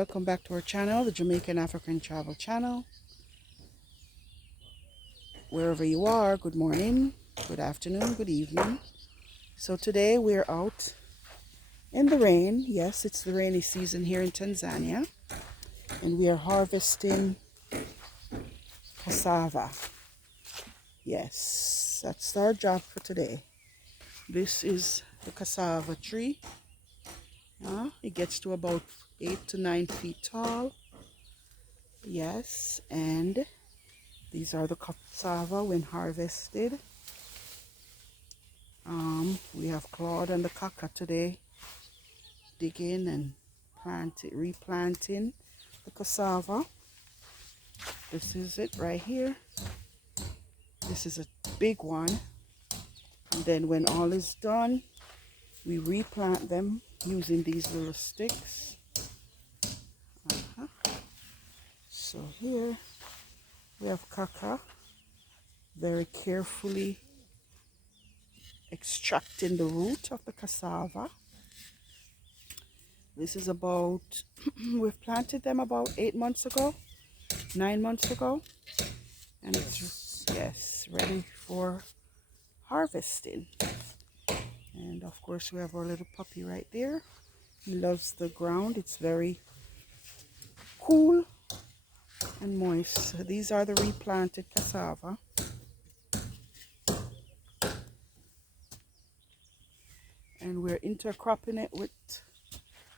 Welcome back to our channel, the Jamaican African Travel Channel. Wherever you are, good morning, good afternoon, good evening. So today we're out in the rain. Yes, it's the rainy season here in Tanzania. And we are harvesting cassava. Yes, that's our job for today. This is the cassava tree. It gets to about 8 to 9 feet tall. Yes, and these are the cassava when harvested. We have Claude and the Kaka today digging and replanting the cassava. This is it right here. This is a big one. And then when all is done, we replant them using these little sticks. So here we have Kaka very carefully extracting the root of the cassava. This is about, we've planted them about 8 months ago, 9 months ago. And it's just, yes, ready for harvesting. And of course we have our little puppy right there. He loves the ground. It's very cool and moist. So these are the replanted cassava. And we're intercropping it with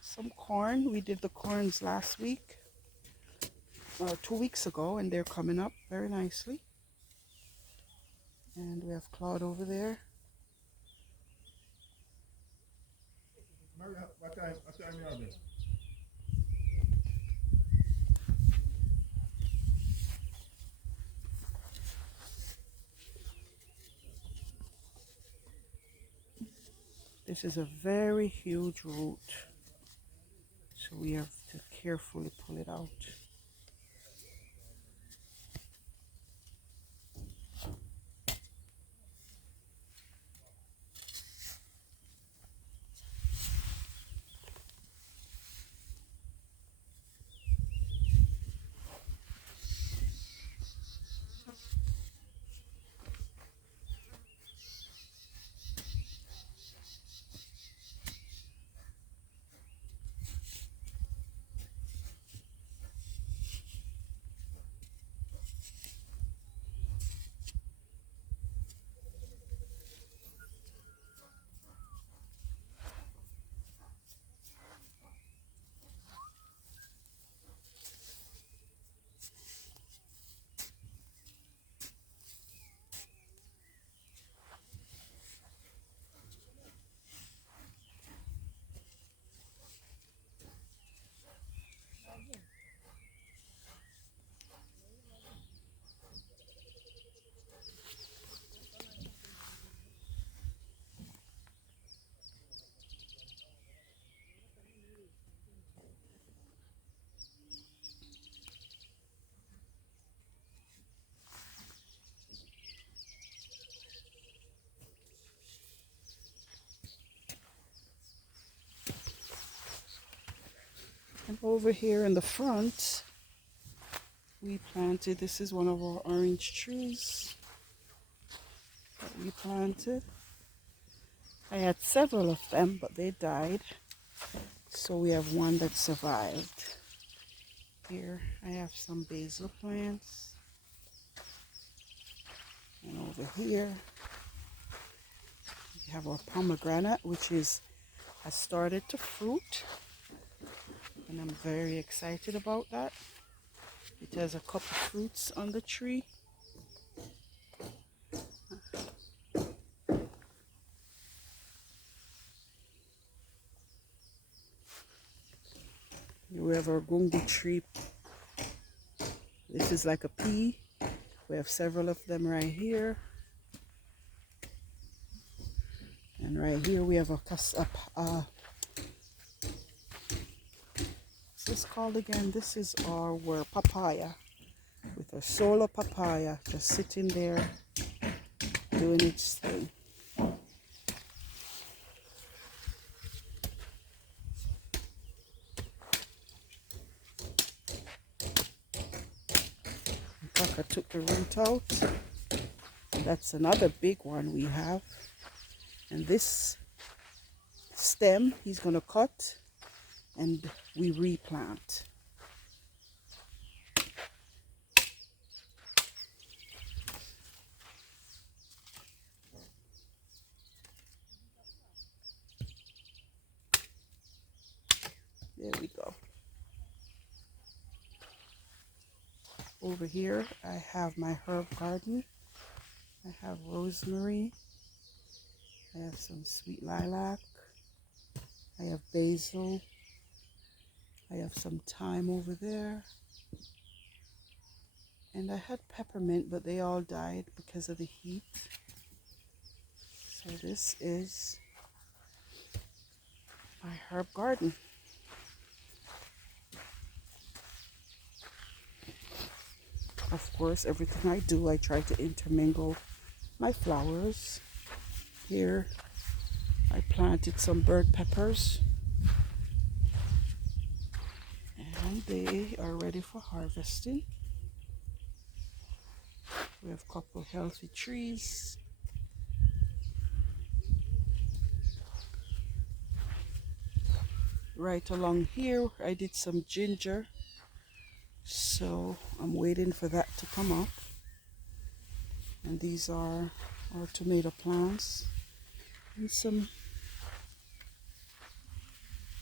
some corn. We did the corns last week, or 2 weeks ago, and they're coming up very nicely. And we have Claude over there. What time you have it? This is a very huge root, so we have to carefully pull it out. And over here in the front, we planted, this is one of our orange trees that we planted. I had several of them, but they died. So we have one that survived. Here I have some basil plants. And over here, we have our pomegranate, which has started to fruit. And I'm very excited about that. It has a couple fruits on the tree. We have our gungu tree. This is like a pea. We have several of them right here. And right here we have what's this called again? This is our papaya, with a solo papaya just sitting there doing its thing. like I took the root out. That's another big one we have. And this stem he's going to cut and we replant. There we go. Over here I have my herb garden. I have rosemary. I have some sweet lilac. I have basil. I have some thyme over there. And I had peppermint, but they all died because of the heat. So this is my herb garden. Of course, everything I do, I try to intermingle my flowers. Here, I planted some bird peppers. And they are ready for harvesting. We have a couple healthy trees. Right along here, I did some ginger. So I'm waiting for that to come up. And these are our tomato plants. And some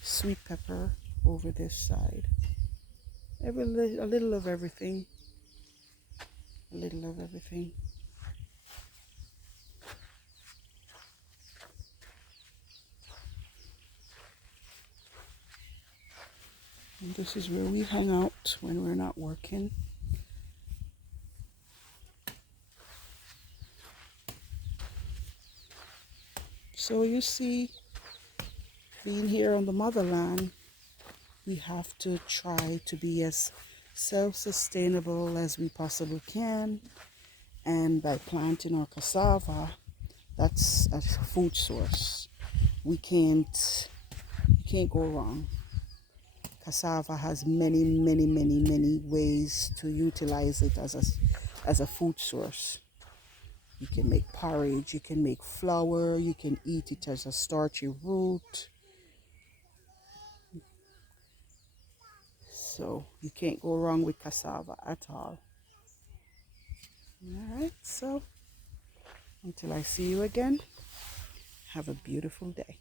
sweet pepper over this side. A little of everything. A little of everything. And this is where we hang out when we're not working. So you see, being here on the motherland, we have to try to be as self-sustainable as we possibly can. And by planting our cassava, that's a food source. You can't go wrong. Cassava has many ways to utilize it as a food source. You can make porridge, you can make flour, you can eat it as a starchy root. So you can't go wrong with cassava at all. Alright, so until I see you again, have a beautiful day.